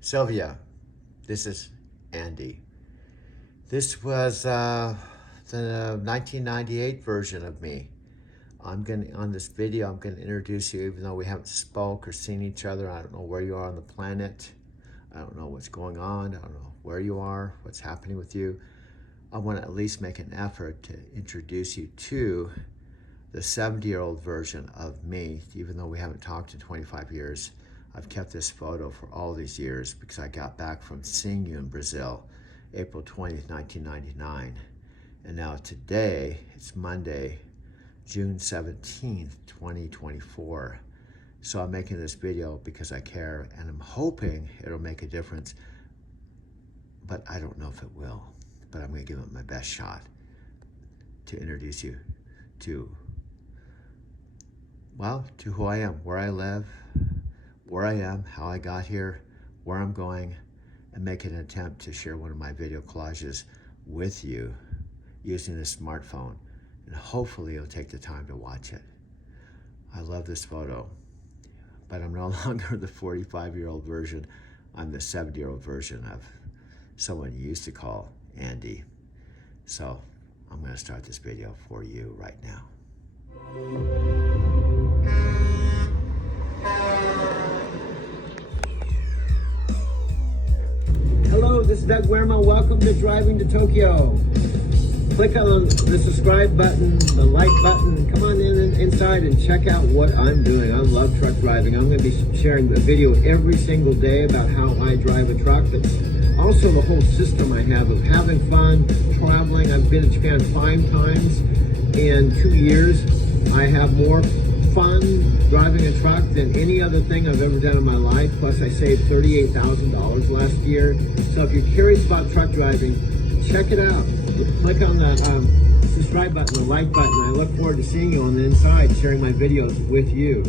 Sylvia, this is Andy. This was the 1998 version of me. On this video, I'm gonna introduce you, even though we haven't spoke or seen each other. I don't know where you are on the planet. I don't know what's going on. I don't know where you are, what's happening with you. I want to at least make an effort to introduce you to the 70-year-old version of me. Even though we haven't talked in 25 years, I've kept this photo for all these years because I got back from seeing you in Brazil, April 20th, 1999. And now today, it's Monday, June 17th, 2024. So I'm making this video because I care, and I'm hoping it'll make a difference, but I don't know if it will. But I'm gonna give it my best shot to introduce you to, well, to who I am, where I live, where I am, how I got here, where I'm going, and make an attempt to share one of my video collages with you using this smartphone. And hopefully you'll take the time to watch it. I love this photo, but I'm no longer the 45-year-old version. I'm the 70-year-old version of someone you used to call Andy. So I'm gonna start this video for you right now. Hello, this is Doug Guermo. Welcome to Driving to Tokyo. Click on the subscribe button, the like button. Come on inside and check out what I'm doing. I love truck driving. I'm going to be sharing a video every single day about how I drive a truck, but also the whole system I have of having fun, traveling. I've been to Japan 5 times in 2 years. I have more fun driving a truck than any other thing I've ever done in my life. Plus, I saved $38,000 last year. So if you're curious about truck driving, check it out. Click on the subscribe button, the like button. I look forward to seeing you on the inside, sharing my videos with you.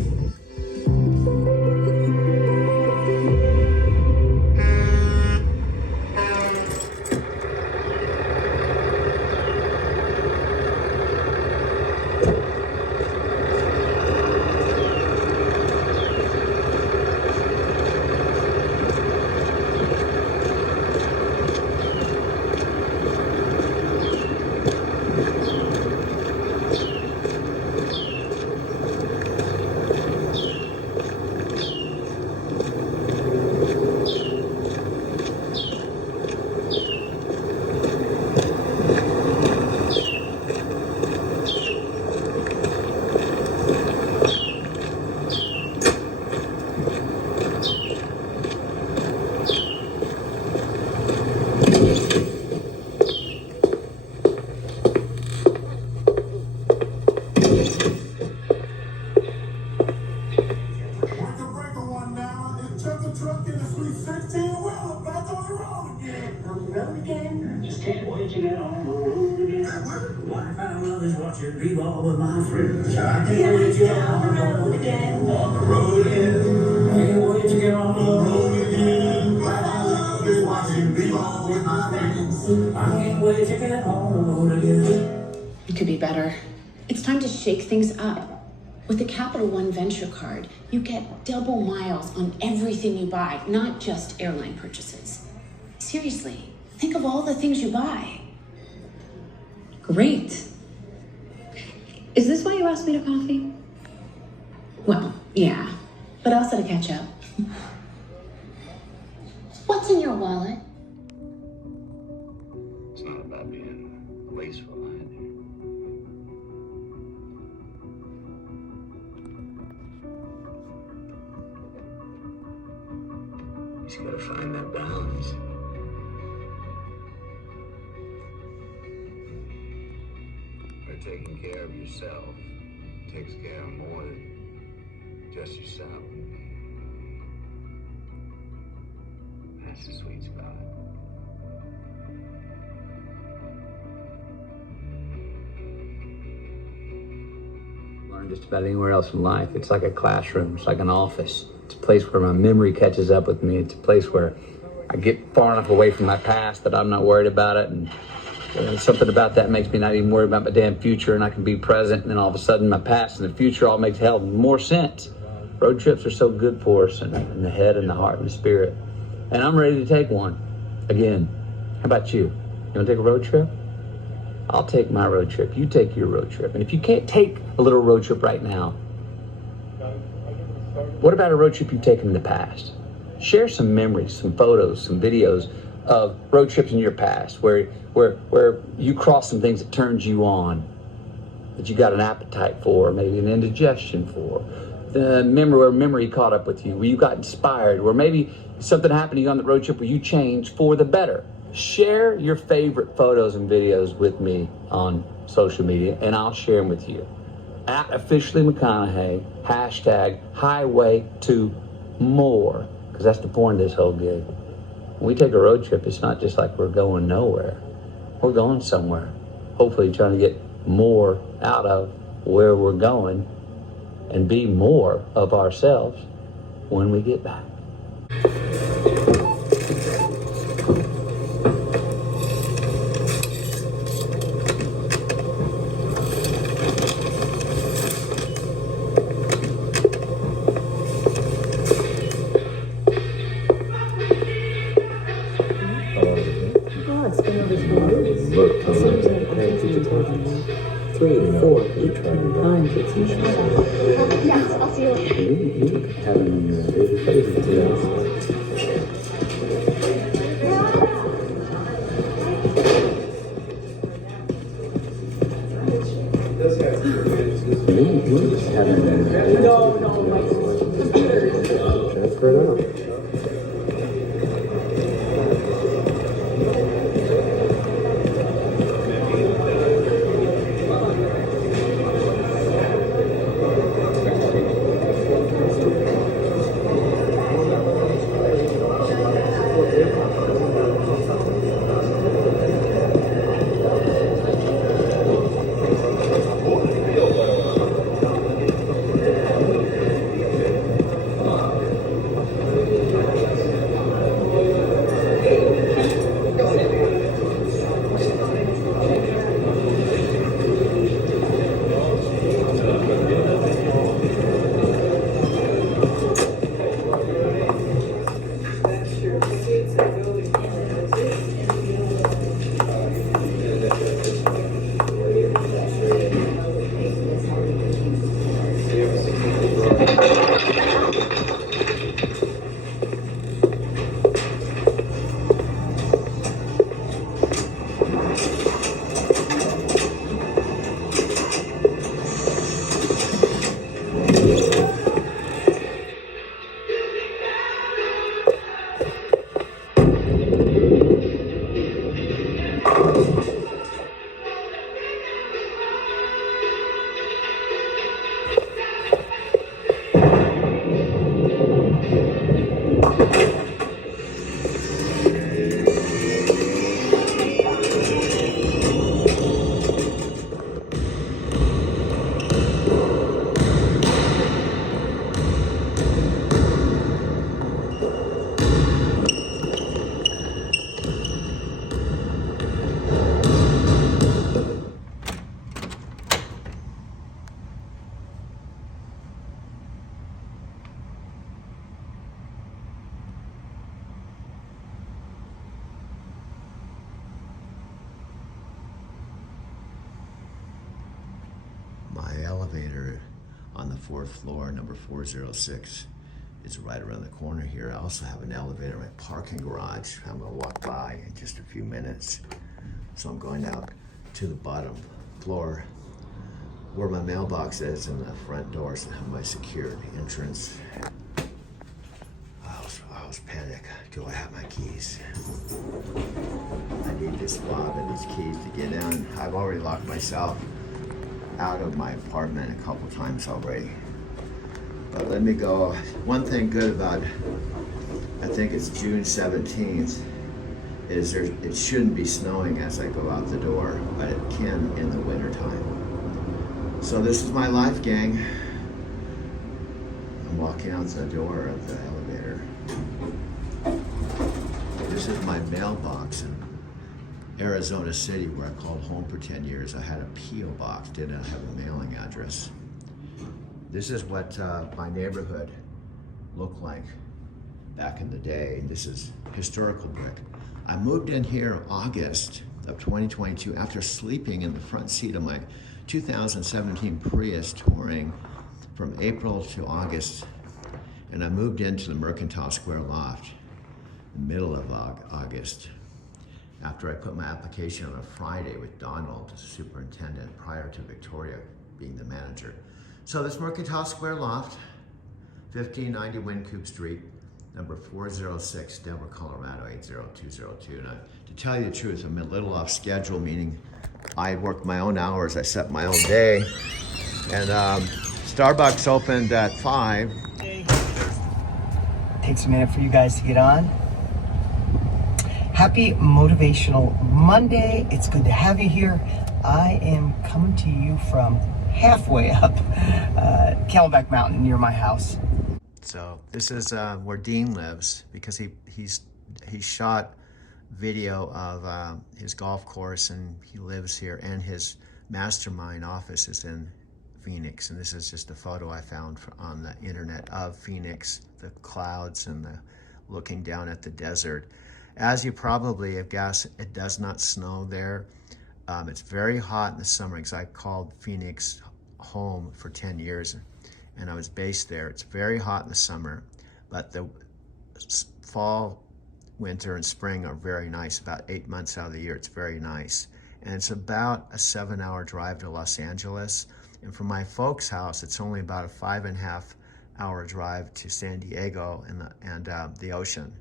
Just can't wait to get on the road again. What I love is watching b-ball with my friends. I can't wait to get on the road again. On the road again. Can't wait to get on the road again. What I love is watching b-ball with my friends. I can't wait to get on the road again. It could be better. It's time to shake things up. With the Capital One Venture Card, you get double miles on everything you buy, not just airline purchases. Seriously. Think of all the things you buy. Great. Is this why you asked me to coffee? Well, yeah, but also to catch up. What's in your wallet? It's not about being wasteful, Andy. You just gotta find that balance. Taking care of yourself takes care of more than just yourself. That's the sweet spot. Learn just about anywhere else in life. It's like a classroom. It's like an office. It's a place where my memory catches up with me. It's a place where I get far enough away from my past that I'm not worried about it, and something about that makes me not even worry about my damn future, and I can be present, and then all of a sudden my past and the future all makes hell more sense. Road trips are so good for us, and the head and the heart and the spirit. And I'm ready to take one. Again, how about you? You wanna take a road trip? I'll take my road trip. You take your road trip. And if you can't take a little road trip right now, what about a road trip you've taken in the past? Share some memories, some photos, some videos of road trips in your past where you crossed some things that turned you on, that you got an appetite for, maybe an indigestion for. The memory caught up with you, where you got inspired, where maybe something happened to you on the road trip where you changed for the better. Share your favorite photos and videos with me on social media, and I'll share them with you. At Officially McConaughey, hashtag highway to more, because that's the point of this whole gig. When we take a road trip, it's not just like we're going nowhere. We're going somewhere. Hopefully trying to get more out of where we're going and be more of ourselves when we get back. My elevator on the 4th floor, number 406, is right around the corner here. I also have an elevator in my parking garage. I'm gonna walk by in just a few minutes. So I'm going out to the bottom floor where my mailbox is and the front doors and have my secured entrance. I was panic. Do I have my keys? I need this fob and these keys to get in. I've already locked myself out of my apartment a couple times already. But let me go. One thing good about, I think it's June 17th, is it shouldn't be snowing as I go out the door, but it can in the wintertime. So this is my life, gang. I'm walking out the door of the elevator. This is my mailbox in Arizona City, where I called home for 10 years. I had a P.O. box, didn't have a mailing address. This is what my neighborhood looked like back in the day. This is historical brick. I moved in here August of 2022 after sleeping in the front seat of my 2017 Prius touring from April to August, and I moved into the Mercantile Square loft in the middle of August after I put my application on a Friday with Donald, the superintendent, prior to Victoria being the manager. So this Mercantile Square loft, 1590 Wynkoop Street, number 406, Denver, Colorado, 80202. And to tell you the truth, I'm a little off schedule, meaning I work my own hours, I set my own day. And Starbucks opened at 5. Takes a minute for you guys to get on. Happy Motivational Monday. It's good to have you here. I am coming to you from halfway up Camelback Mountain near my house. So this is where Dean lives, because he shot video of his golf course, and he lives here, and his mastermind office is in Phoenix. And this is just a photo I found on the internet of Phoenix, the clouds and the looking down at the desert. As you probably have guessed, it does not snow there. It's very hot in the summer, because I called Phoenix home for 10 years and I was based there. It's very hot in the summer, but the fall, winter, and spring are very nice. About 8 months out of the year, it's very nice. And it's about a 7-hour drive to Los Angeles. And from my folks' house, it's only about a 5.5 hour drive to San Diego and the ocean.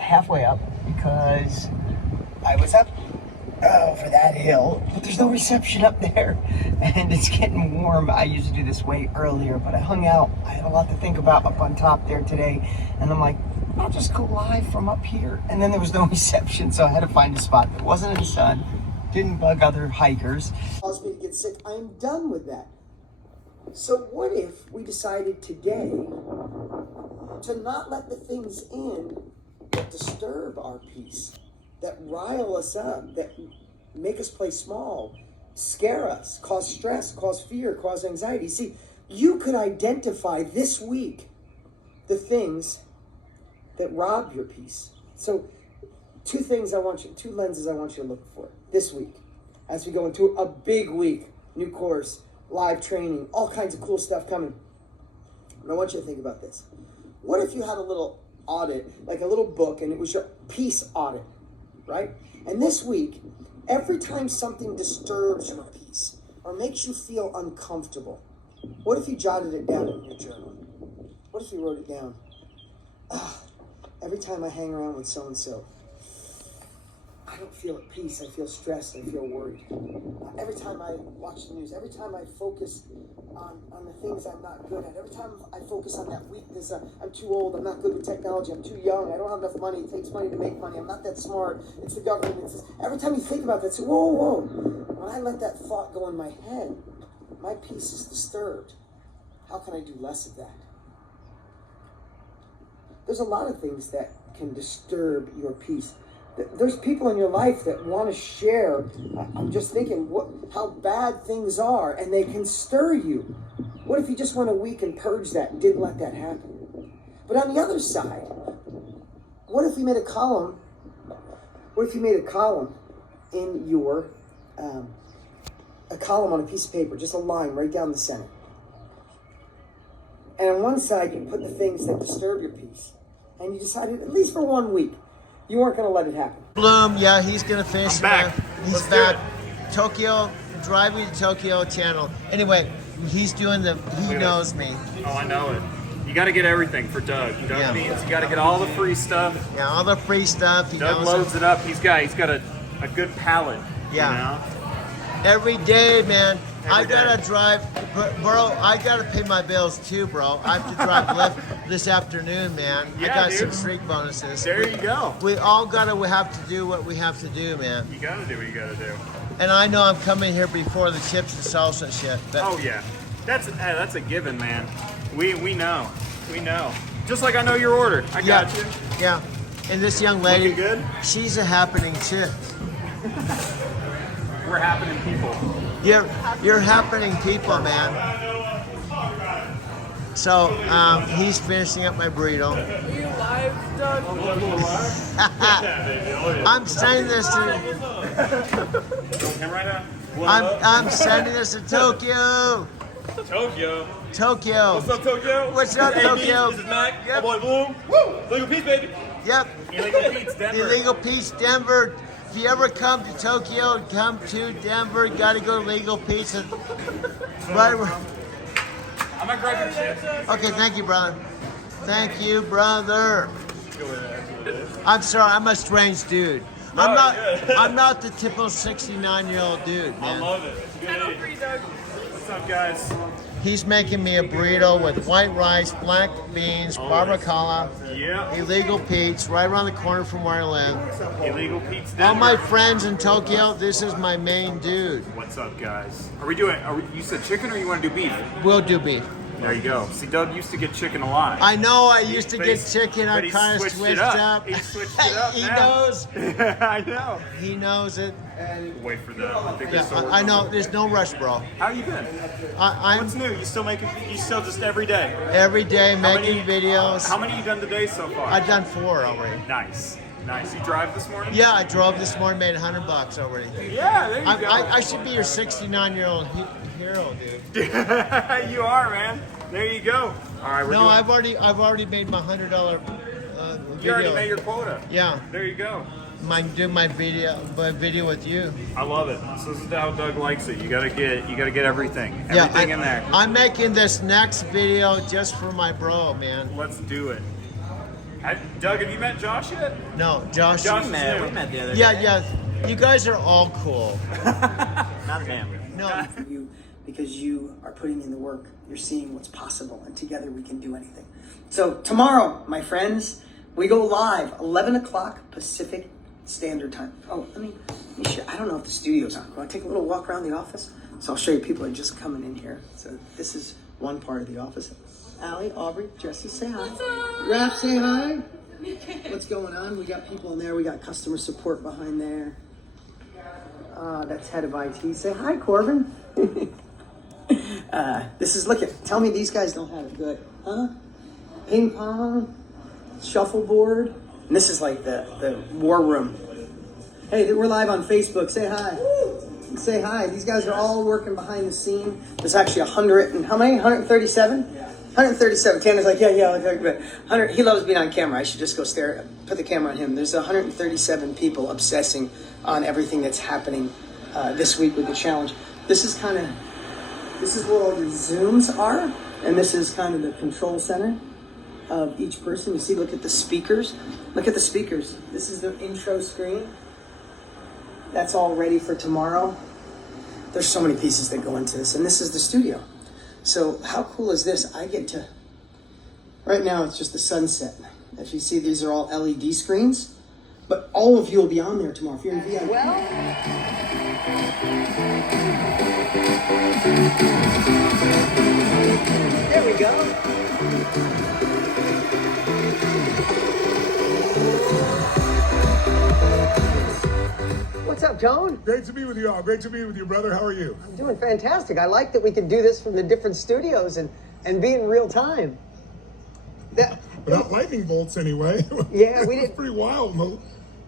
Halfway up because I was up over that hill, but there's no reception up there, and it's getting warm. I usually do this way earlier, but I hung out. I had a lot to think about up on top there today, and I'm like, I'll just go live from up here. And then there was no reception, so I had to find a spot that wasn't in the sun, didn't bug other hikers. Caused me to get sick. I am done with that. So what if we decided today to not let the things in that disturb our peace, that rile us up, that make us play small, scare us, cause stress, cause fear, cause anxiety? See, you could identify this week the things that rob your peace. So two lenses I want you to look for this week as we go into a big week, new course, live training, all kinds of cool stuff coming. But I want you to think about this. What if you had a little audit, like a little book, and it was your peace audit, right? And this week, every time something disturbs your peace or makes you feel uncomfortable, what if you jotted it down in your journal? What if you wrote it down? Every time I hang around with so-and-so, I don't feel at peace. I feel stressed. I feel worried. Every time I watch the news, every time I focus on the things I'm not good at, every time I focus on that weakness, I'm too old, I'm not good with technology, I'm too young, I don't have enough money, it takes money to make money, I'm not that smart, it's the government, it's this. Every time you think about that, say, whoa. When I let that thought go in my head, my peace is disturbed. How can I do less of that? There's a lot of things that can disturb your peace. There's people in your life that want to share. I'm just thinking how bad things are, and they can stir you. What if you just went a week and purged that and didn't let that happen? But on the other side, what if you made a column? What if you made a column in your a column on a piece of paper, just a line right down the center, and on one side you put the things that disturb your peace, and you decided at least for 1 week you weren't going to let it happen. Bloom, yeah, he's going to finish. I'm back. He's Let's do back. it. Tokyo, Driving to Tokyo channel. Anyway, he knows me. Oh, I know it. You got to get everything for Doug. You know what I mean? You got to get all the free stuff. Yeah, all the free stuff. He Doug knows loads it up. He's got a good palate. Yeah. You know? Every day, man. I Every gotta day. drive, bro. I gotta pay my bills too, bro. I have to drive Lyft this afternoon, man. I Yeah, got dude. some street bonuses. There you go. We all gotta have to do what we have to do, man. You got to do what you got to do. And I know I'm coming here before the chips and salsa shit. But Oh yeah, that's a given, man. We know, Just like I know your order. I got you. Yeah. And this young lady, Looking good? she's a happening chick. We're happening people. You're happening people, man. So he's finishing up my burrito. I'm sending this to. I'm sending this to Tokyo. Tokyo. Tokyo. What's up, Tokyo? What's up, Tokyo? This is Mac. Yep. My boy Bloom. Woo! Legal Pete's, baby. Yep. Illegal Pete's, Denver. Illegal Pete's, Denver. If you ever come to Tokyo, come to Denver. You gotta go to Legal Pete's. Right. I'm gonna grab your chips. Okay, thank you, brother. Thank you, brother. I'm sorry, I'm a strange dude. I'm not the typical 69-year-old dude, man. I love it. It's good. What's up, guys? He's making me a burrito with white rice, black beans, barbacoa, Yeah. Illegal Pete's, right around the corner from where I live. Illegal Pete's, All Denver. my friends in Tokyo, this is my main dude. What's up, guys? You said chicken or you want to do beef? We'll do beef. There you go. See, Doug used to get chicken a lot. I know I used to But get he's- chicken, but I he kind of switched it switched up. up. He switched it up He now. knows. I know. He knows it. Wait for that. I think Yeah, this will I know. There's no rush, bro. How you been? I'm What's new? You still just every day? every day How making videos. How many you done today so far? I've done 4 already. Nice. You drive this morning? Yeah, I drove this morning, made $100 already. Yeah, there you go. I should be your 69-year-old hero, dude. You are, man. There you go. All right, we're No, doing, I've already made my $100 you video. already made your quota. Yeah, There you go. do my video with you. I love it. So this is how Doug likes it. You gotta get everything. Yeah, Everything in there. I'm making this next video just for my bro, man. Let's do it. Doug, have you met Josh yet? No, Josh. Josh is We new. met the other Yeah, day. yeah. You guys are all cool. Not him. No, For you, because you are putting in the work, you're seeing what's possible, and together we can do anything. So tomorrow, my friends, we go live 11 o'clock Pacific Standard Time. Oh, let me show. I don't know if the studio's on. Want to take a little walk around the office? So I'll show you. People are just coming in here. So this is one part of the office. Allie, Aubrey, Jesse, say hi. Raph, say hi. What's going on? We got people in there. We got customer support behind there. That's head of IT. Say hi, Corbin. This is, look at, tell me these guys don't have it good. Huh? Ping pong, shuffleboard. And this is like the war room. Hey, we're live on Facebook. Say hi. Say hi. These guys are all working behind the scene. There's actually 100 and how many? 137? 137. Tanner's like, yeah, okay, good. 100. He loves being on camera. I should just go put the camera on him. There's 137 people obsessing on everything that's happening this week with the challenge. This is where all your Zooms are, and this is kind of the control center of each person. You see, look at the speakers. Look at the speakers. This is the intro screen. That's all ready for tomorrow. There's so many pieces that go into this, and this is the studio. So how cool is this? I get to, right now it's just the sunset. If you see, these are all LED screens, but all of you will be on there tomorrow. If you're in VIP. There we go. What's up, Tone? Great to be with you all. Great to be with you, brother. How are you? I'm doing fantastic. I like that we can do this from the different studios and be in real time. Without lightning bolts, anyway. Yeah, we It was did. pretty wild.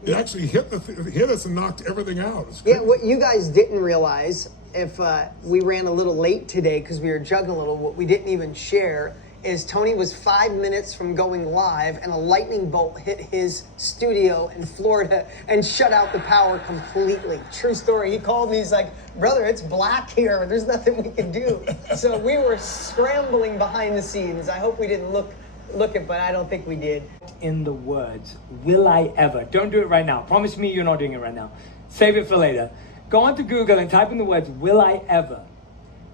It actually hit us and knocked everything out. It was Yeah, crazy. what you guys didn't realize, if we ran a little late today because we were juggling a little, what we didn't even share is Tony was 5 minutes from going live and a lightning bolt hit his studio in Florida and shut out the power completely. True story. He called me, he's like, brother, it's black here. There's nothing we can do. So we were scrambling behind the scenes. I hope we didn't look it, but I don't think we did. In the words, will I ever? Don't do it right now. Promise me you're not doing it right now. Save it for later. Go onto Google and type in the words, will I ever?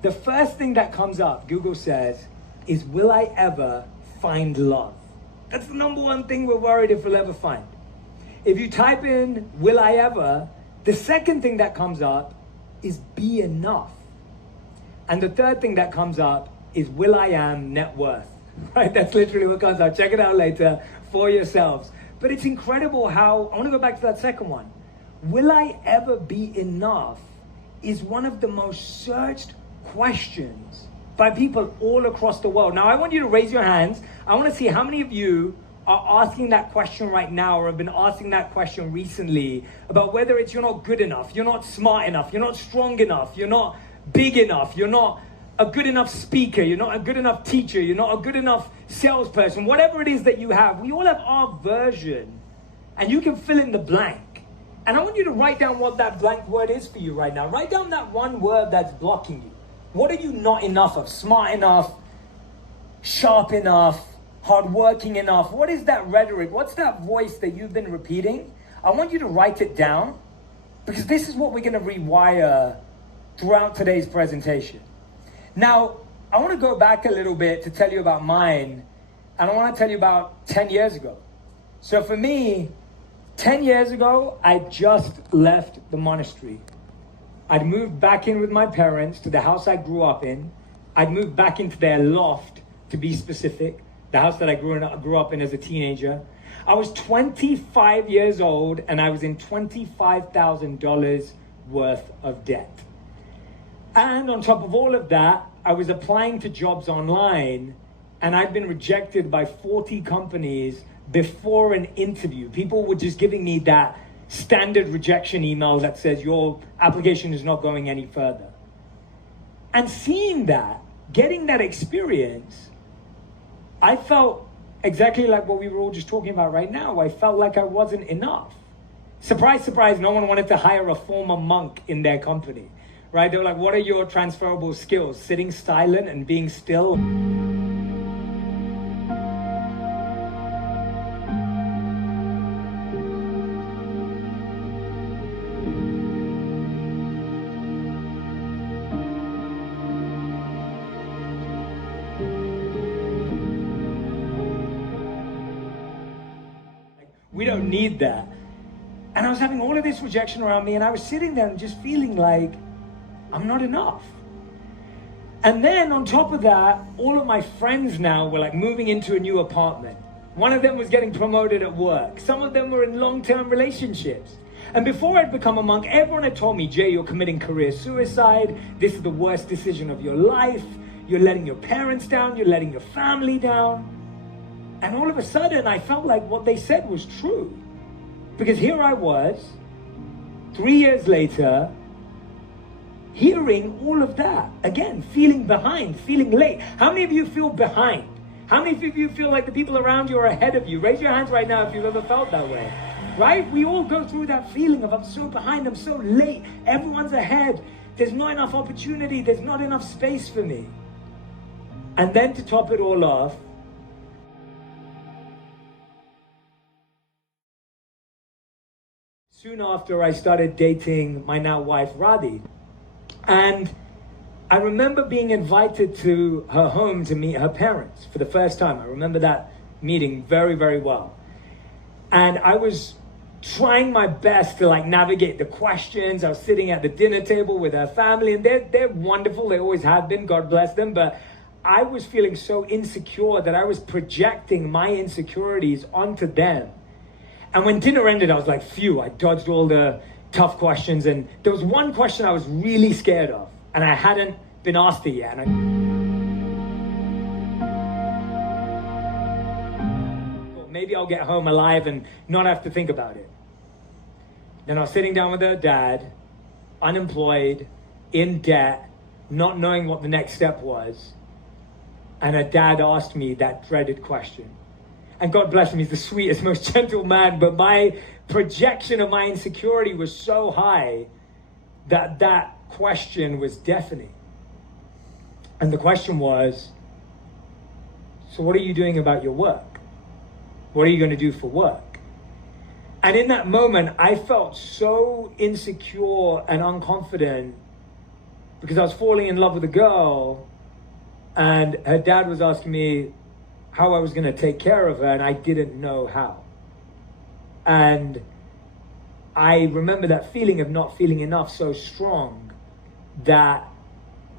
The first thing that comes up, Google says, is will I ever find love? That's the number one thing we're worried if we'll ever find. If you type in will I ever, the second thing that comes up is be enough. And the third thing that comes up is will.i.am net worth, right? That's literally what comes out. Check it out later for yourselves. But it's incredible how, I want to go back to that second one. Will I ever be enough is one of the most searched questions by people all across the world. Now, I want you to raise your hands. I want to see how many of you are asking that question right now or have been asking that question recently about whether it's you're not good enough, you're not smart enough, you're not strong enough, you're not big enough, you're not a good enough speaker, you're not a good enough teacher, you're not a good enough salesperson, whatever it is that you have. We all have our version, and you can fill in the blank. And I want you to write down what that blank word is for you right now. Write down that one word that's blocking you. What are you not enough of? Smart enough, sharp enough, hardworking enough? What is that rhetoric? What's that voice that you've been repeating? I want you to write it down, because this is what we're going to rewire throughout today's presentation. Now, I want to go back a little bit to tell you about mine, and I want to tell you about 10 years ago. So for me, 10 years ago, I just left the monastery. I'd moved back in with my parents to the house I grew up in. I'd moved back into their loft, to be specific, the house that I grew up in as a teenager. I was 25 years old, and I was in $25,000 worth of debt. And on top of all of that, I was applying to jobs online, and I'd been rejected by 40 companies before an interview. People were just giving me that standard rejection email that says your application is not going any further. And seeing that, getting that experience, I felt exactly like what we were all just talking about right now. I felt like I wasn't enough. Surprise, surprise, no one wanted to hire a former monk in their company, right? They were like, what are your transferable skills? Sitting silent and being still. We don't need that. And I was having all of this rejection around me, and I was sitting there and just feeling like I'm not enough. And then on top of that, all of my friends now were like moving into a new apartment. One of them was getting promoted at work. Some of them were in long-term relationships. And before I'd become a monk, everyone had told me, Jay, you're committing career suicide. This is the worst decision of your life. You're letting your parents down. You're letting your family down. And all of a sudden, I felt like what they said was true. Because here I was, 3 years later, hearing all of that. Again, feeling behind, feeling late. How many of you feel behind? How many of you feel like the people around you are ahead of you? Raise your hands right now if you've ever felt that way. Right? We all go through that feeling of I'm so behind, I'm so late. Everyone's ahead. There's not enough opportunity. There's not enough space for me. And then to top it all off, soon after, I started dating my now wife, Radhi. And I remember being invited to her home to meet her parents for the first time. I remember that meeting very, very well. And I was trying my best to like navigate the questions. I was sitting at the dinner table with her family, and they're wonderful. They always have been, God bless them. But I was feeling so insecure that I was projecting my insecurities onto them. And when dinner ended, I was like, phew, I dodged all the tough questions. And there was one question I was really scared of, and I hadn't been asked it yet. And thought, maybe I'll get home alive and not have to think about it. Then I was sitting down with her dad, unemployed, in debt, not knowing what the next step was. And her dad asked me that dreaded question. And God bless him, he's the sweetest, most gentle man, but my projection of my insecurity was so high that that question was deafening. And the question was, so what are you doing about your work? What are you going to do for work? And in that moment, I felt so insecure and unconfident because I was falling in love with a girl, and her dad was asking me how I was going to take care of her, and I didn't know how. And I remember that feeling of not feeling enough so strong that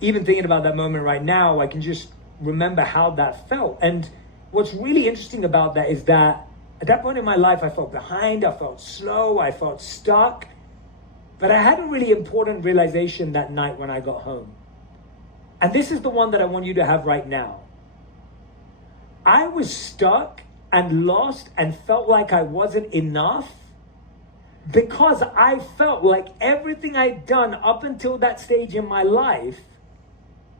even thinking about that moment right now, I can just remember how that felt. And what's really interesting about that is that at that point in my life, I felt behind, I felt slow, I felt stuck. But I had a really important realization that night when I got home. And this is the one that I want you to have right now. I was stuck and lost and felt like I wasn't enough because I felt like everything I'd done up until that stage in my life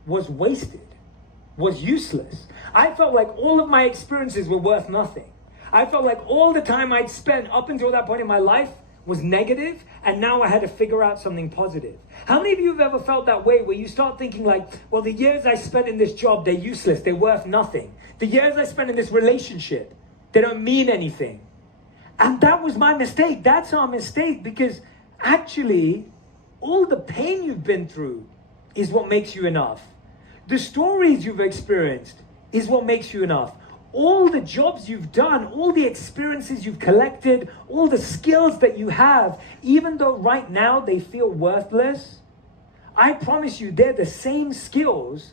was wasted, was useless. I felt like all of my experiences were worth nothing. I felt like all the time I'd spent up until that point in my life was negative, and now I had to figure out something positive. How many of you have ever felt that way, where you start thinking like, well, the years I spent in this job, they're useless, they're worth nothing. The years I spent in this relationship, they don't mean anything. And that was my mistake. That's our mistake, because actually, all the pain you've been through is what makes you enough. The stories you've experienced is what makes you enough. All the jobs you've done, all the experiences you've collected, all the skills that you have, even though right now they feel worthless, I promise you they're the same skills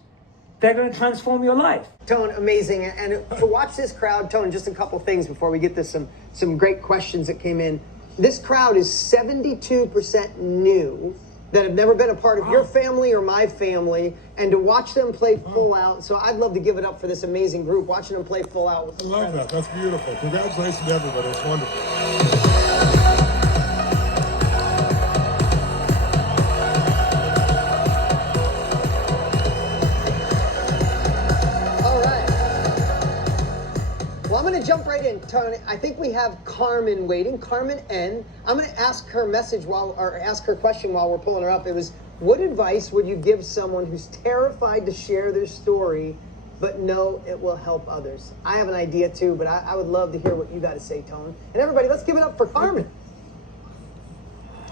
that are going to transform your life. Tone, amazing. And to watch this crowd, Tone, just a couple things before we get to some great questions that came in. This crowd is 72% new, that have never been a part of your family or my family, and to watch them play full out. So I'd love to give it up for this amazing group, watching them play full out. I love that. That's beautiful. Congratulations to everybody. It's wonderful. I'm going to jump right in, Tony. I think we have Carmen waiting. Carmen N. I'm going to ask her ask her question while we're pulling her up. It was, what advice would you give someone who's terrified to share their story, but know it will help others? I have an idea too, but I would love to hear what you got to say, Tone. And everybody, let's give it up for Carmen.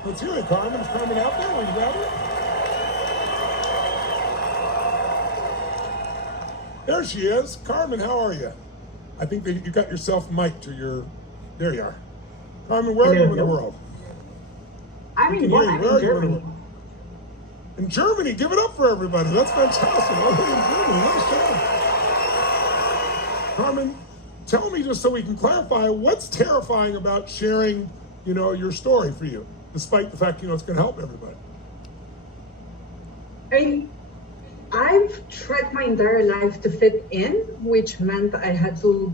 Let's hear it, Carmen. Is Carmen out there? Will you grab her? There she is. Carmen, how are you? I think that you got yourself mic'd to your... There you are. Carmen, where are you in the world? I'm in Germany. In Germany? Give it up for everybody. That's fantastic. Oh, in Germany. Nice job. Carmen, tell me, just so we can clarify, what's terrifying about sharing, your story for you, despite the fact, it's going to help everybody? I've tried my entire life to fit in, which meant I had to,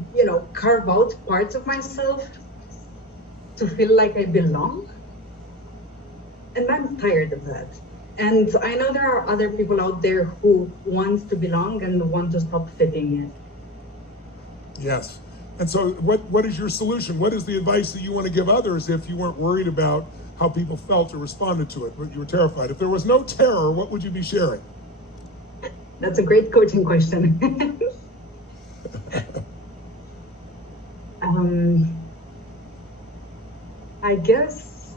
carve out parts of myself to feel like I belong. And I'm tired of that. And I know there are other people out there who want to belong and want to stop fitting in. Yes. And so what is your solution? What is the advice that you want to give others if you weren't worried about how people felt or responded to it, but you were terrified? If there was no terror, what would you be sharing? That's a great coaching question. I guess.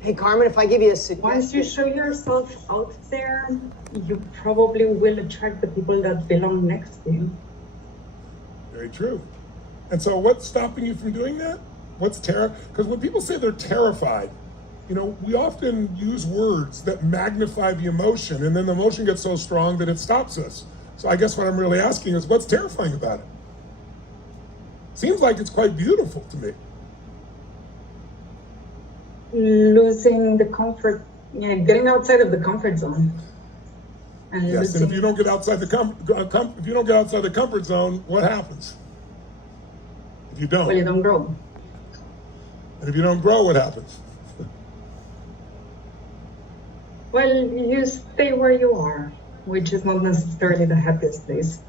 Hey, Carmen, if I give you a suggestion. Once you show yourself out there, you probably will attract the people that belong next to you. Very true. And so what's stopping you from doing that? What's terror? Because when people say they're terrified, we often use words that magnify the emotion, and then the emotion gets so strong that it stops us. So I guess what I'm really asking is, what's terrifying about it? Seems like it's quite beautiful to me. Losing the comfort, getting outside of the comfort zone. Yes, and if you don't get outside the comfort zone, what happens? If you don't. Well, you don't grow. And if you don't grow, what happens? Well, you stay where you are, which is not necessarily the happiest place.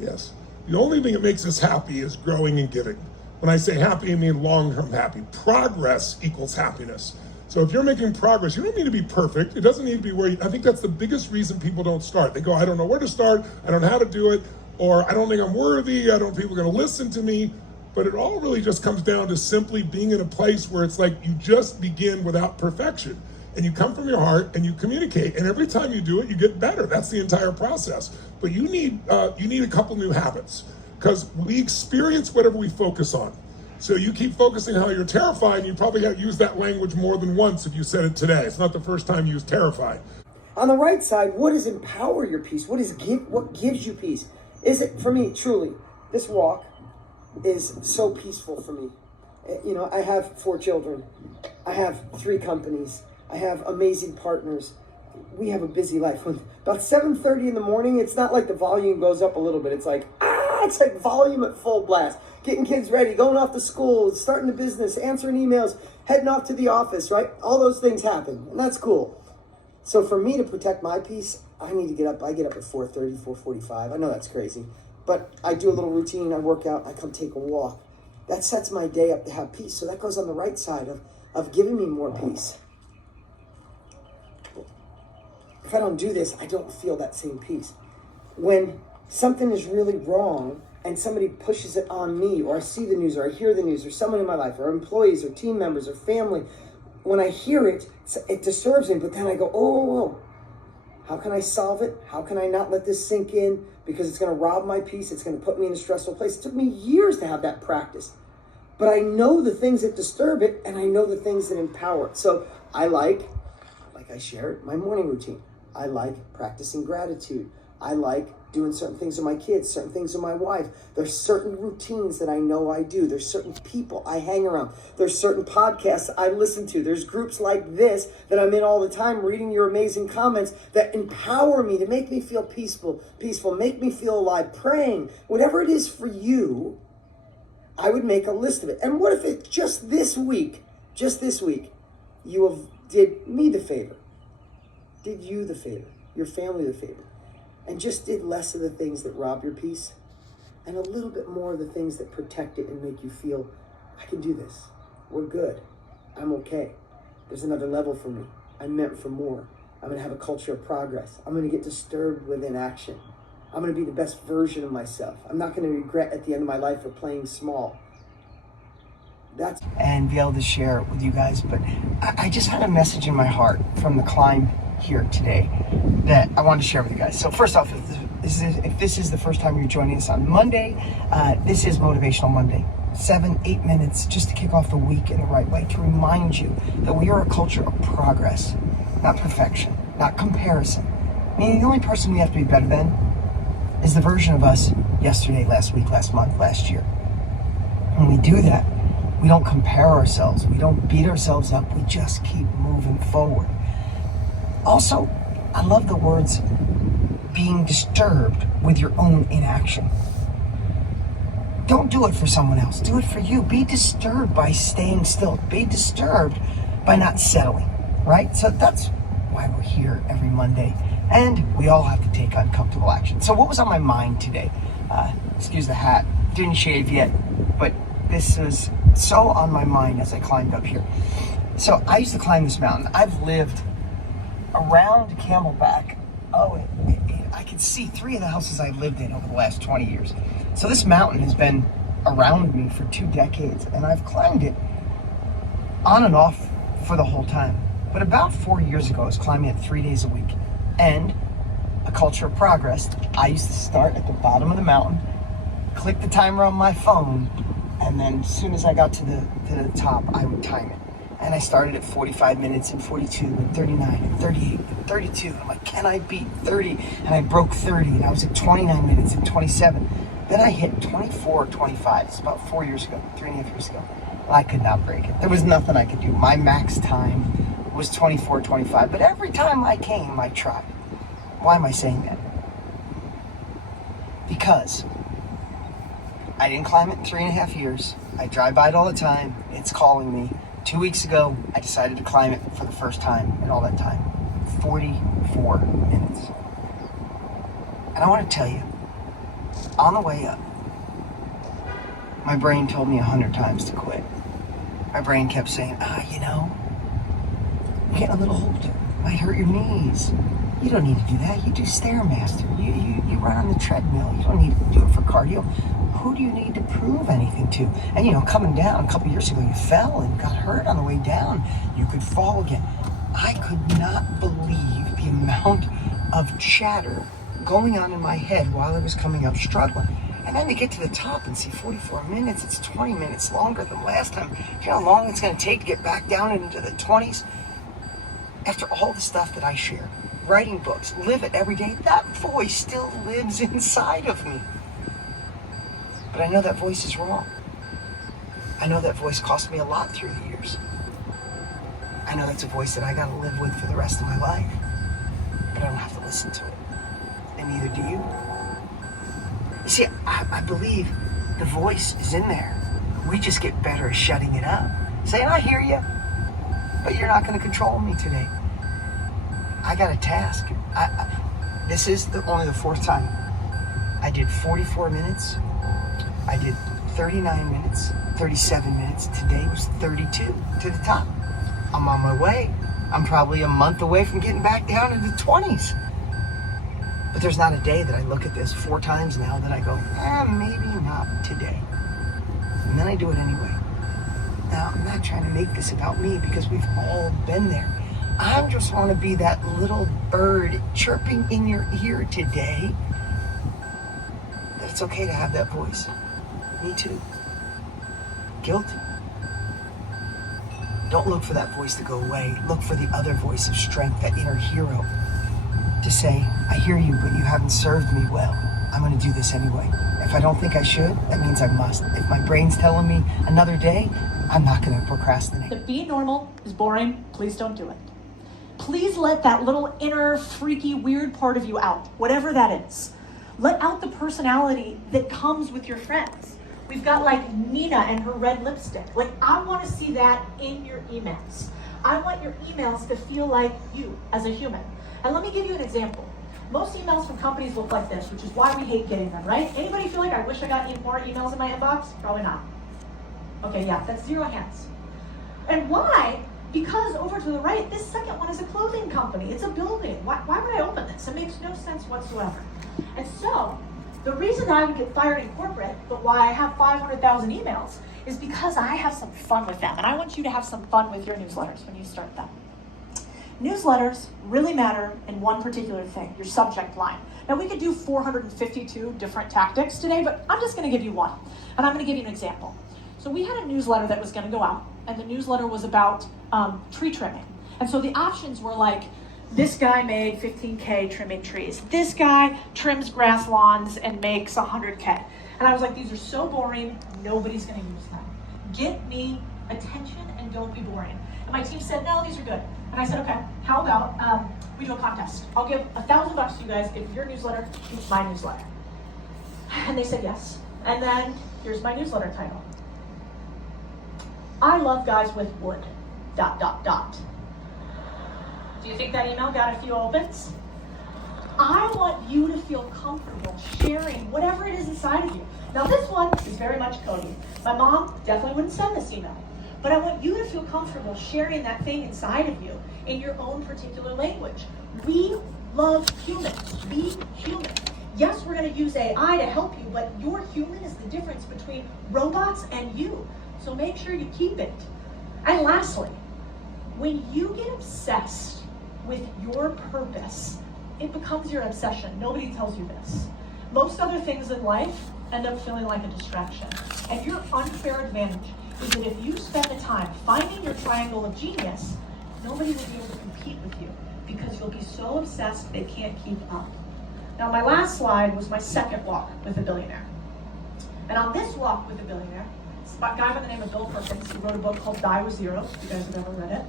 Yes. The only thing that makes us happy is growing and giving. When I say happy, I mean long-term happy. Progress equals happiness. So if you're making progress, you don't need to be perfect. It doesn't need to be where I think that's the biggest reason people don't start. They go, I don't know where to start. I don't know how to do it. Or I don't think I'm worthy. I don't think people are going to listen to me. But it all really just comes down to simply being in a place where it's like you just begin without perfection. And you come from your heart and you communicate, and every time you do it, you get better. That's the entire process. But you need a couple new habits, because we experience whatever we focus on. So you keep focusing how you're terrified, and you probably have used that language more than once if you said it today. It's not the first time you used terrified. On the right side, what does empower your peace? What gives you peace? Is it, for me, truly, this walk is so peaceful for me. You know, I have 4 children. I have 3 companies. I have amazing partners. We have a busy life. When about 7:30 in the morning, it's not like the volume goes up a little bit. It's like, it's like volume at full blast. Getting kids ready, going off to school, starting a business, answering emails, heading off to the office, right? All those things happen, and that's cool. So for me to protect my peace, I need to get up. I get up at 4:30, 4:45. I know that's crazy, but I do a little routine. I work out. I come take a walk. That sets my day up to have peace. So that goes on the right side of giving me more peace. If I don't do this, I don't feel that same peace. When something is really wrong and somebody pushes it on me, or I see the news, or I hear the news, or someone in my life, or employees, or team members, or family, when I hear it, it disturbs me, but then I go, oh, how can I solve it? How can I not let this sink in? Because it's going to rob my peace. It's going to put me in a stressful place. It took me years to have that practice. But I know the things that disturb it, and I know the things that empower it. So I like I shared, my morning routine. I like practicing gratitude. I like doing certain things with my kids, certain things with my wife. There's certain routines that I know I do. There's certain people I hang around. There's certain podcasts I listen to. There's groups like this that I'm in all the time, reading your amazing comments that empower me, to make me feel peaceful, make me feel alive, praying. Whatever it is for you, I would make a list of it. And what if it just this week, you did me the favor, did you the favor, your family the favor, and just did less of the things that rob your peace and a little bit more of the things that protect it and make you feel, I can do this. We're good. I'm okay. There's another level for me. I'm meant for more. I'm going to have a culture of progress. I'm going to get disturbed with inaction. I'm going to be the best version of myself. I'm not going to regret at the end of my life for playing small. And be able to share it with you guys. But I just had a message in my heart from the climb here today that I wanted to share with you guys. So first off, if this is the first time you're joining us on Monday, this is Motivational Monday. 7-8 minutes just to kick off the week in the right way, to remind you that we are a culture of progress, not perfection, not comparison. Meaning the only person we have to be better than is the version of us yesterday, last week, last month, last year. When we do that, we don't compare ourselves. We don't beat ourselves up. We just keep moving forward. Also, I love the words being disturbed with your own inaction. Don't do it for someone else. Do it for you. Be disturbed by staying still. Be disturbed by not settling, right? So that's why we're here every Monday. And we all have to take uncomfortable action. So what was on my mind today? Excuse the hat. Didn't shave yet, but this was so on my mind as I climbed up here. So I used to climb this mountain. I've lived around Camelback. I can see 3 of the houses I've lived in over the last 20 years. So this mountain has been around me for 2 decades, and I've climbed it on and off for the whole time. But about 4 years ago, I was climbing it 3 days a week. And a culture of progress, I used to start at the bottom of the mountain, click the timer on my phone, and then as soon as I got to the top, I would time it. And I started at 45 minutes and 42 and 39 and 38 and 32. I'm like, can I beat 30? And I broke 30 and I was at 29 minutes and 27. Then I hit 24 or 25. It's about 4 years ago, 3.5 years ago. I could not break it. There was nothing I could do. My max time was 24, 25. But every time I came, I tried. Why am I saying that? Because I didn't climb it in 3.5 years. I drive by it all the time. It's calling me. 2 weeks ago, I decided to climb it for the first time in all that time. 44 minutes. And I want to tell you, on the way up, my brain told me 100 times to quit. My brain kept saying, you're getting a little older. Might hurt your knees. You don't need to do that. You do Stairmaster. You run on the treadmill. You don't need to do it for cardio. Who do you need to prove anything to? And coming down a couple years ago, you fell and got hurt on the way down. You could fall again. I could not believe the amount of chatter going on in my head while I was coming up struggling. And then to get to the top and see 44 minutes, it's 20 minutes longer than last time. You know how long it's going to take to get back down into the 20s? After all the stuff that I share, writing books, live it every day, that voice still lives inside of me. But I know that voice is wrong. I know that voice cost me a lot through the years. I know that's a voice that I got to live with for the rest of my life. But I don't have to listen to it. And neither do you. You see, I believe the voice is in there. We just get better at shutting it up. Saying, I hear you, but you're not going to control me today. I got a task. This is only the 4th time. I did 44 minutes. I did 39 minutes, 37 minutes. Today was 32 to the top. I'm on my way. I'm probably a month away from getting back down into the 20s. But there's not a day that I look at this 4 times now that I go, maybe not today. And then I do it anyway. Now, I'm not trying to make this about me because we've all been there. I just want to be that little bird chirping in your ear today. That it's okay to have that voice. Me too. Guilty. Don't look for that voice to go away. Look for the other voice of strength, that inner hero. To say, I hear you, but you haven't served me well. I'm going to do this anyway. If I don't think I should, that means I must. If my brain's telling me another day, I'm not going to procrastinate. The be normal is boring. Please don't do it. Please let that little inner, freaky, weird part of you out, whatever that is. Let out the personality that comes with your friends. We've got like Nina and her red lipstick. Like, I want to see that in your emails. I want your emails to feel like you as a human. And let me give you an example. Most emails from companies look like this, which is why we hate getting them, right? Anybody feel like I wish I got more emails in my inbox? Probably not. Okay, yeah, that's 0 hands. And why? Because over to the right, this second one is a clothing company. It's a building. Why would I open this? It makes no sense whatsoever. And so, the reason I would get fired in corporate, but why I have 500,000 emails, is because I have some fun with them. And I want you to have some fun with your newsletters when you start them. Newsletters really matter in one particular thing, your subject line. Now, we could do 452 different tactics today, but I'm just going to give you one. And I'm going to give you an example. So we had a newsletter that was going to go out, and the newsletter was about tree trimming. And so the options were like, this guy made 15K trimming trees. This guy trims grass lawns and makes 100K. And I was like, these are so boring, nobody's going to use them. Get me attention and don't be boring. And my team said, no, these are good. And I said, okay, how about we do a contest? I'll give $1,000 to you guys if your newsletter beats my newsletter. And they said yes. And then here's my newsletter title. I love guys with wood, ... Do you think that email got a few opens? I want you to feel comfortable sharing whatever it is inside of you. Now this one is very much Cody. My mom definitely wouldn't send this email. But I want you to feel comfortable sharing that thing inside of you in your own particular language. We love humans. Be human. Yes, we're going to use AI to help you, but your human is the difference between robots and you. So make sure you keep it. And lastly, when you get obsessed with your purpose, it becomes your obsession. Nobody tells you this. Most other things in life end up feeling like a distraction. And your unfair advantage is that if you spend the time finding your triangle of genius, nobody will be able to compete with you because you'll be so obsessed they can't keep up. Now, my last slide was my second walk with a billionaire. And on this walk with a billionaire, a guy by the name of Bill Perkins, who wrote a book called Die with Zero, if you guys have ever read it.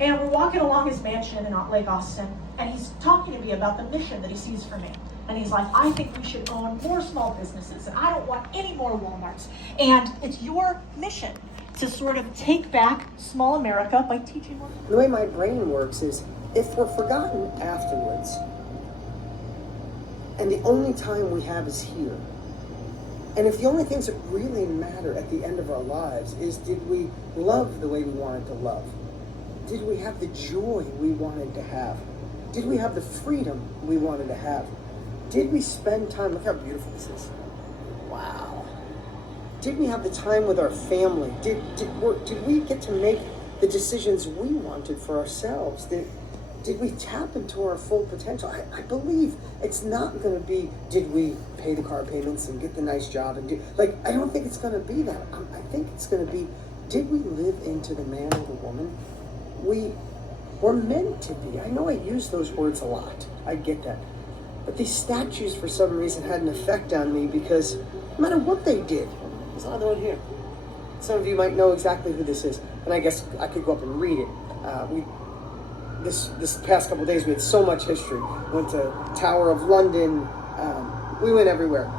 And we're walking along his mansion in Lake Austin, and he's talking to me about the mission that he sees for me. And he's like, I think we should own more small businesses, and I don't want any more Walmarts. And it's your mission to sort of take back small America by teaching more. The way my brain works is, if we're forgotten afterwards, and the only time we have is here, and if the only things that really matter at the end of our lives is, did we love the way we wanted to love? Did we have the joy we wanted to have? Did we have the freedom we wanted to have? Did we spend time, look how beautiful this is. Wow. Did we have the time with our family? Did we get to make the decisions we wanted for ourselves? did we tap into our full potential? I believe it's not going to be, did we pay the car payments and get the nice job and do, like, I don't think it's going to be that. I think it's going to be, did we live into the man or the woman we were meant to be? I know I use those words a lot. I get that. But these statues, for some reason, had an effect on me because no matter what they did, there's another one here. Some of you might know exactly who this is, and I guess I could go up and read it. This past couple of days, we had so much history. Went to Tower of London. We went everywhere.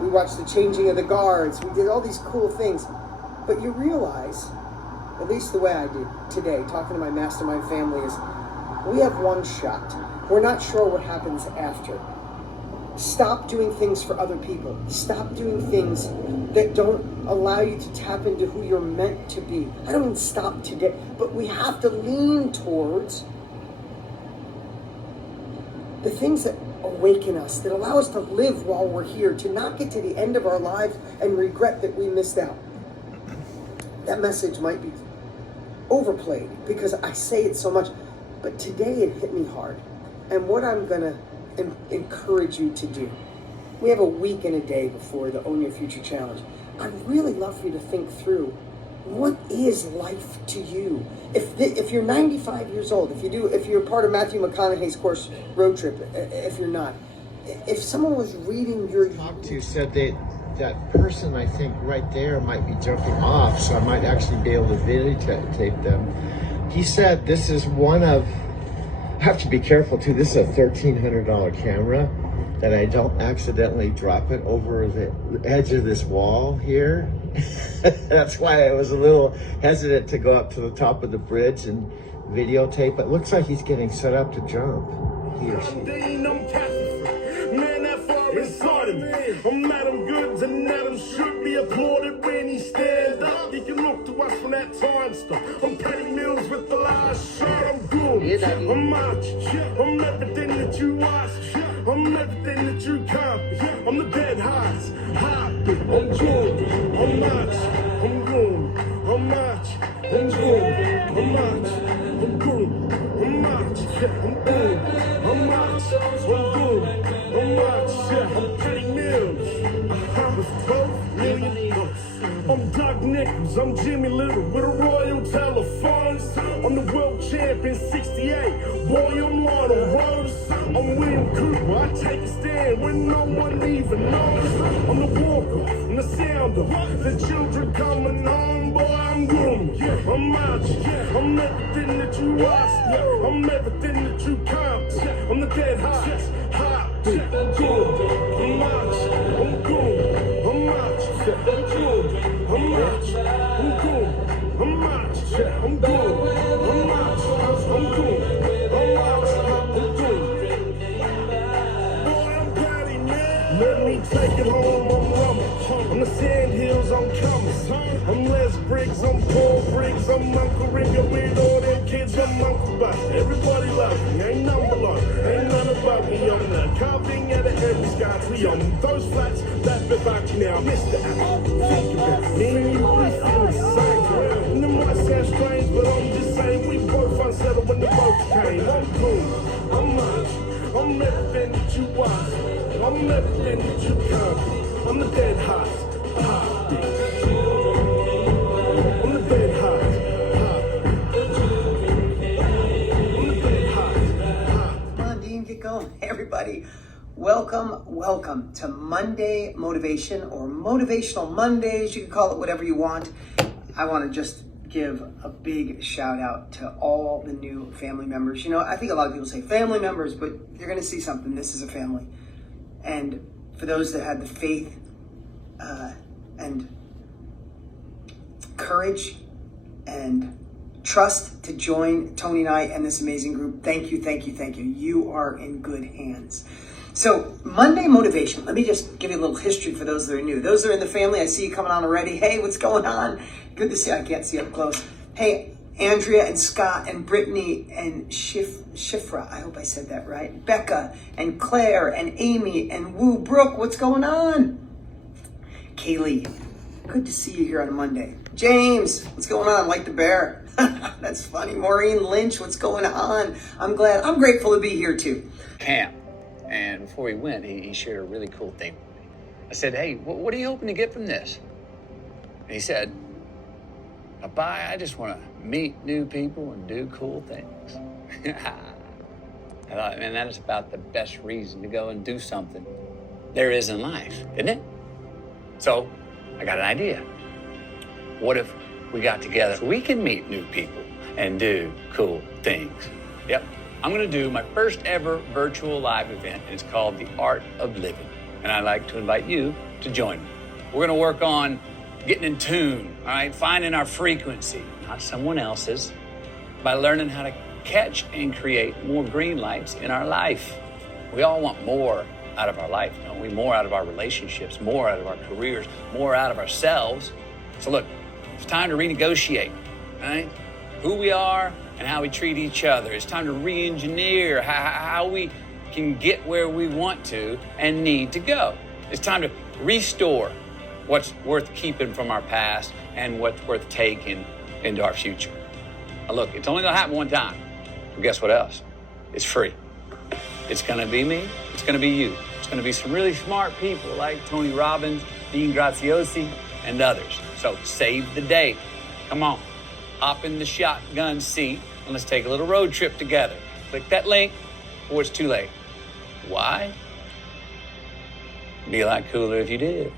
We watched the changing of the guards. We did all these cool things. But you realize, at least the way I did today, talking to my mastermind family, is we have one shot. We're not sure what happens after. Stop doing things for other people. Stop doing things that don't allow you to tap into who you're meant to be. I don't mean stop today, but we have to lean towards the things that awaken us, that allow us to live while we're here, to not get to the end of our lives and regret that we missed out. That message might be overplayed because I say it so much, but today it hit me hard. And what I'm going to encourage you to do, we have a week and a day before the Own Your Future Challenge. I'd really love for you to think through, what is life to you? If you're 95 years old, if you're part of Matthew McConaughey's course Road Trip, if you're not, if someone was reading your talk to said that person, I think right there might be jumping off, so I might actually be able to videotape them. He said this is one of, I have to be careful too, this is a $1,300 camera, that I don't accidentally drop it over the edge of this wall here. That's why I was a little hesitant to go up to the top of the bridge and videotape. It looks like he's getting set up to jump. He or she. Man, that far inside of me. I'm Adam Goods and Adam should be applauded when he stands up. You can look to us from that time stop. I'm Patty Mills with the last shit. I'm good. I'm much. I'm everything that you watch. I'm everything that you copy. I'm the dead hearts. Happy. I'm good. I'm much. I'm good. I'm much. I'm good. I'm much. I'm good. I'm much. I'm good. I'm much. I'm good. I'm much. I'm Patty Mills. With 12 million. I'm Doug Nichols, I'm Jimmy Little with a Royal Telephones. I'm the world champion 68, boy I'm Lionel Rose. I'm William Cooper, I take a stand when no one even knows. I'm the walker, I'm the sounder, the children coming home, boy I'm groom. I'm much, I'm everything that you ask, I'm everything that you count. I'm the dead hot, I'm good, I'm much, I'm good, I'm much, I'm good. I'm much, I'm good, I'm much, I'm good, I'm much, I'm good, I'm much, I'm good. Boy, I'm Patty, man. Let me take it home, I'm Rumble. I'm the Sand Hills, I'm Cummins. I'm Les Briggs, I'm Paul Briggs, I'm Uncle Ringo with all them kids, I'm Uncle Buck. Everybody loves me, ain't none below, ain't none above me. I'm the carving out of every sky. I'm those flats that be back now, Mr. Apple. Think about me and you, we feel the same. And it might sound strange, but I'm just saying we both unsettled when the boats came. I'm cool, I'm much, I'm everything that you want, I'm everything that you can't be. I'm the dead hot, heartbeat. I'm the dead hot, heartbeat. I'm the dead hot. Come on, Dean, get going. Everybody, welcome to Monday Motivation, or Motivational Mondays. You can call it whatever you want. I want to just give a big shout out to all the new family members. You know, I think a lot of people say family members, but you're going to see something. This is a family. And for those that had the faith and courage and trust to join Tony and I and this amazing group, thank you. You are in good hands. So Monday Motivation, let me just give you a little history for those that are new. Those that are in the family, I see you coming on already. Hey, what's going on? Good to see you. I can't see up close. Hey, Andrea and Scott and Brittany and Shifra, I hope I said that right. Becca and Claire and Amy and Woo Brooke, what's going on? Kaylee, Good to see you here on a Monday. James, what's going on? Like the bear. That's funny. Maureen Lynch, what's going on? I'm grateful to be here too. Camp. And before he went, he shared a really cool thing with me. I said, hey, what are you hoping to get from this? And he said, Papa, I just want to meet new people and do cool things. I thought, man, that is about the best reason to go and do something there is in life, isn't it? So I got an idea. What if we got together so we can meet new people and do cool things? Yep. I'm going to do my first ever virtual live event, and it's called The Art of Living. And I'd like to invite you to join me. We're going to work on getting in tune, all right? Finding our frequency, not someone else's, by learning how to catch and create more green lights in our life. We all want more out of our life, don't we? More out of our relationships, more out of our careers, more out of ourselves. So look, it's time to renegotiate, right? Who we are and how we treat each other. It's time to re-engineer how we can get where we want to and need to go. It's time to restore what's worth keeping from our past and what's worth taking into our future. Now look, it's only gonna happen one time. But guess what else? It's free. It's gonna be me, it's gonna be you. It's gonna be some really smart people like Tony Robbins, Dean Graziosi, and others. So save the date. Come on, hop in the shotgun seat and let's take a little road trip together. Click that link before it's too late. Why? Be a lot cooler if you did.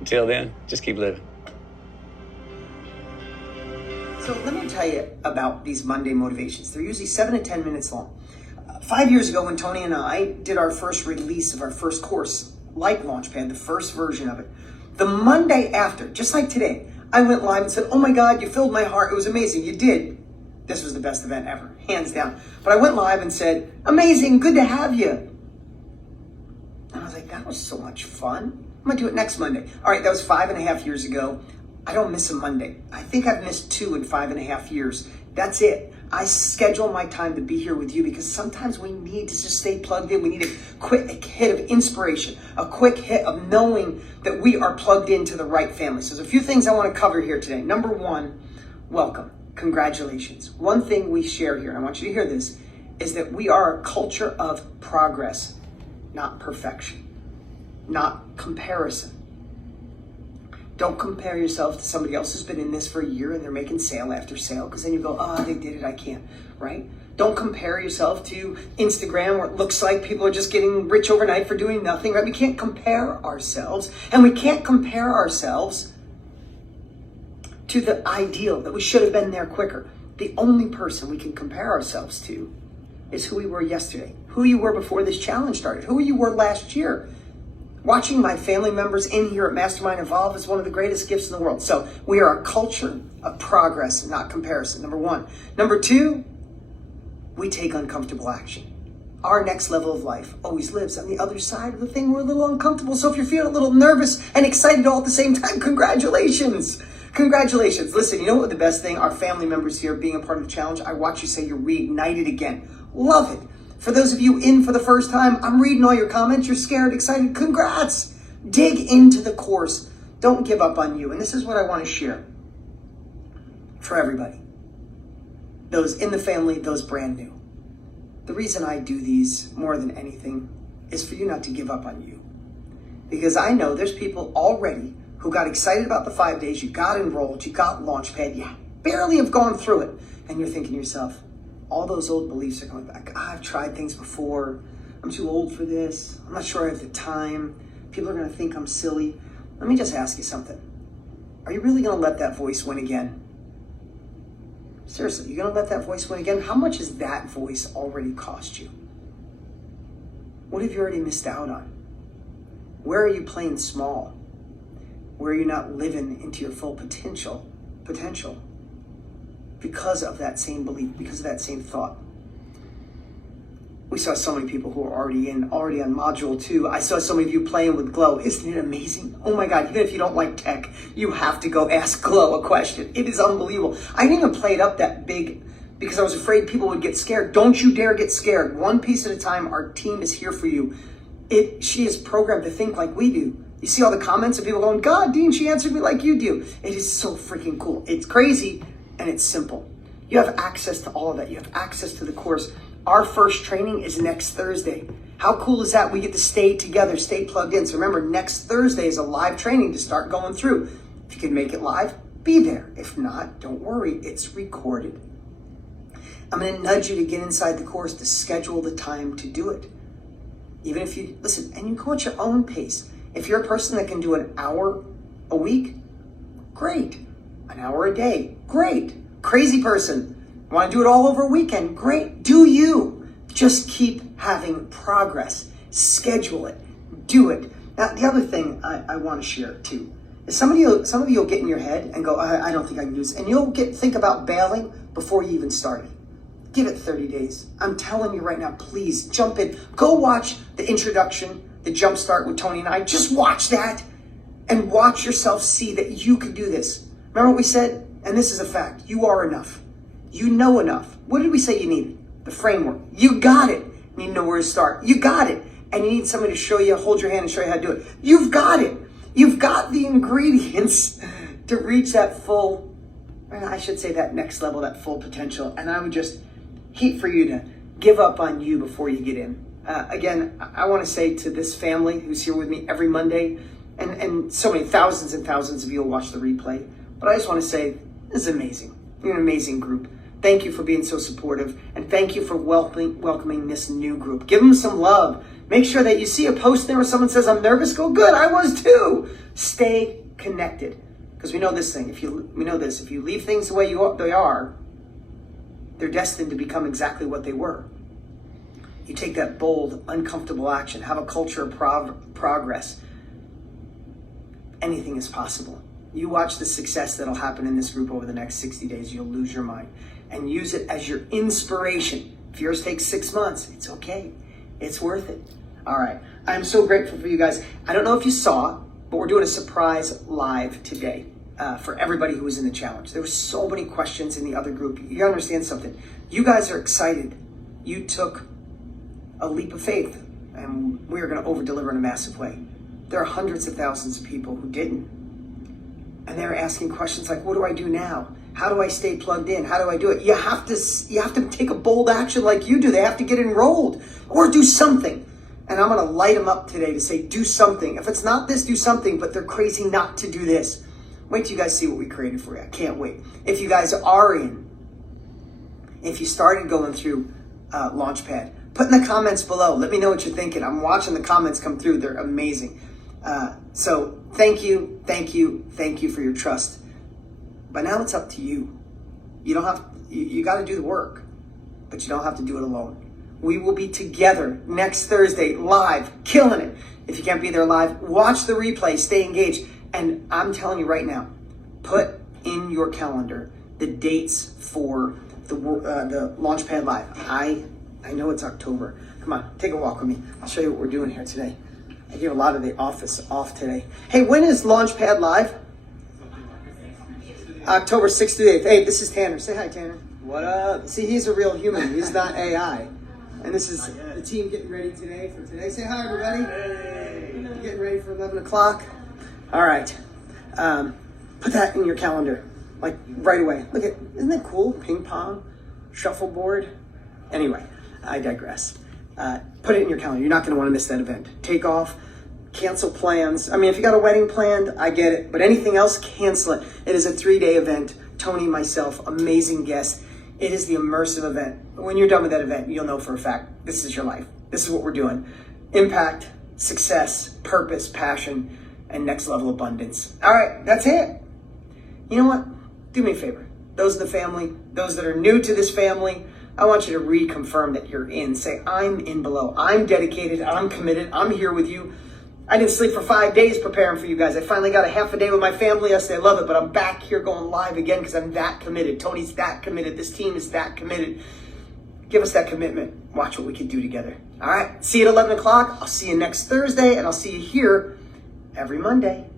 Until then, just keep living. So let me tell you about these Monday motivations. They're usually 7 to 10 minutes long. 5 years ago, when Tony and I did our first release of our first course, like Launchpad, the first version of it, the Monday after, just like today, I went live and said, oh my God, you filled my heart. It was amazing. You did. This was the best event ever, hands down. But I went live and said, amazing, good to have you. And I was like, that was so much fun. I'm gonna do it next Monday. All right, that was 5.5 years ago. I don't miss a Monday. I think I've missed 2 in 5.5 years. That's it. I schedule my time to be here with you because sometimes we need to just stay plugged in. We need a quick hit of inspiration, a quick hit of knowing that we are plugged into the right family. So there's a few things I want to cover here today. Number one, welcome. Congratulations. One thing we share here, and I want you to hear this, is that we are a culture of progress, not perfection, not comparison. Don't compare yourself to somebody else who's been in this for a year and they're making sale after sale, because then you go, oh, they did it, I can't, right? Don't compare yourself to Instagram where it looks like people are just getting rich overnight for doing nothing, right? We can't compare ourselves, and we can't compare ourselves to the ideal that we should have been there quicker. The only person we can compare ourselves to is who we were yesterday, who you were before this challenge started, who you were last year. Watching my family members in here at Mastermind Evolve is one of the greatest gifts in the world. So we are a culture of progress, not comparison, number one. Number two, we take uncomfortable action. Our next level of life always lives on the other side of the thing. We're a little uncomfortable. So if you're feeling a little nervous and excited all at the same time, congratulations. Congratulations. Listen, you know what the best thing? Our family members here being a part of the challenge, I watch you say you're reignited again. Love it. For those of you in for the first time, I'm reading all your comments. You're scared, excited. Congrats. Dig into the course. Don't give up on you. And this is what I want to share for everybody. Those in the family, those brand new. The reason I do these more than anything is for you not to give up on you. Because I know there's people already who got excited about the 5 days. You got enrolled. You got Launchpad. You barely have gone through it. And you're thinking to yourself, all those old beliefs are coming back. I've tried things before. I'm too old for this. I'm not sure I have the time. People are going to think I'm silly. Let me just ask you something. Are you really going to let that voice win again? Seriously, you're going to let that voice win again? How much has that voice already cost you? What have you already missed out on? Where are you playing small? Where are you not living into your full potential? Because of that same belief, because of that same thought. We saw so many people who are already on module 2. I saw so many of you playing with Glow. Isn't it amazing? Oh my God, even if you don't like tech, you have to go ask Glow a question. It is unbelievable. I didn't even play it up that big because I was afraid people would get scared. Don't you dare get scared. One piece at a time. Our team is here for you. She is programmed to think like we do. You see all the comments of people going, God, Dean, she answered me like you do. It is so freaking cool. It's crazy and it's simple. You have access to all of that. You have access to the course. Our first training is next Thursday. How cool is that? We get to stay together, stay plugged in. So remember, next Thursday is a live training to start going through. If you can make it live, be there. If not, don't worry, it's recorded. I'm going to nudge you to get inside the course, to schedule the time to do it. Even if you, listen, and you go at your own pace. If you're a person that can do an hour a week, great. An hour a day, great. Crazy person, want to do it all over a weekend, great. Do you. Just keep having progress. Schedule it. Do it. Now, the other thing I want to share too is some of you will get in your head and go, I don't think I can do this. And you'll think about bailing before you even started. Give it 30 days. I'm telling you right now, please jump in. Go watch the introduction, the Jumpstart with Tony and I. Just watch that and watch yourself see that you can do this. Remember what we said? And this is a fact. You are enough. You know enough. What did we say you needed? The framework. You got it. You need to know where to start. You got it. And you need somebody to show you, hold your hand and show you how to do it. You've got it. You've got the ingredients to reach that full, I should say that next level, that full potential. And I would just hate for you to give up on you before you get in. Again, I want to say to this family who's here with me every Monday, and so many thousands and thousands of you will watch the replay, but I just want to say, this is amazing. You're an amazing group. Thank you for being so supportive, and thank you for welcoming this new group. Give them some love. Make sure that you see a post there where someone says, I'm nervous, go, good, I was too. Stay connected, because we know this thing. If you leave things the way they are, they're destined to become exactly what they were. You take that bold, uncomfortable action, have a culture of progress. Anything is possible. You watch the success that'll happen in this group over the next 60 days, you'll lose your mind. And use it as your inspiration. If yours takes 6 months, it's okay. It's worth it. All right. I'm so grateful for you guys. I don't know if you saw, but we're doing a surprise live today for everybody who was in the challenge. There were so many questions in the other group. You gotta understand something. You guys are excited. You took a leap of faith, and we are going to over-deliver in a massive way. There are hundreds of thousands of people who didn't. And they're asking questions like, what do I do now? How do I stay plugged in? How do I do it? You have to take a bold action like you do. They have to get enrolled or do something. And I'm going to light them up today to say, do something. If it's not this, do something, but they're crazy not to do this. Wait till you guys see what we created for you. I can't wait. If you guys are in, if you started going through Launchpad, put in the comments below. Let me know what you're thinking. I'm watching the comments come through. They're amazing. So thank you for your trust. But now it's up to you. You don't have, you got to do the work, but you don't have to do it alone. We will be together next Thursday, live, killing it. If you can't be there live, watch the replay, stay engaged. And I'm telling you right now, put in your calendar the dates for the Launchpad Live. I know it's October. Come on, take a walk with me. I'll show you what we're doing here today. I gave a lot of the office off today. Hey, when is Launchpad Live? October 6th to 8th. Hey, this is Tanner. Say hi, Tanner. What up? See, he's a real human. He's not AI. And this is the team getting ready today for today. Say hi, everybody. Hey. Getting ready for 11 o'clock. All right. Put that in your calendar, like right away. Look at, isn't that cool? Ping pong, shuffleboard. Anyway, I digress. Put it in your calendar. You're not going to want to miss that event. Take off, cancel plans. I mean, if you got a wedding planned, I get it. But anything else, cancel it. It is a 3-day event. Tony, myself, amazing guests. It is the immersive event. When you're done with that event, you'll know for a fact, this is your life. This is what we're doing. Impact, success, purpose, passion, and next level abundance. All right, that's it. You know what? Do me a favor. Those in the family, those that are new to this family, I want you to reconfirm that you're in. Say, I'm in below. I'm dedicated. I'm committed. I'm here with you. I didn't sleep for 5 days preparing for you guys. I finally got a half a day with my family. Yesterday. I love it, but I'm back here going live again because I'm that committed. Tony's that committed. This team is that committed. Give us that commitment. Watch what we can do together. All right. See you at 11 o'clock. I'll see you next Thursday, and I'll see you here every Monday.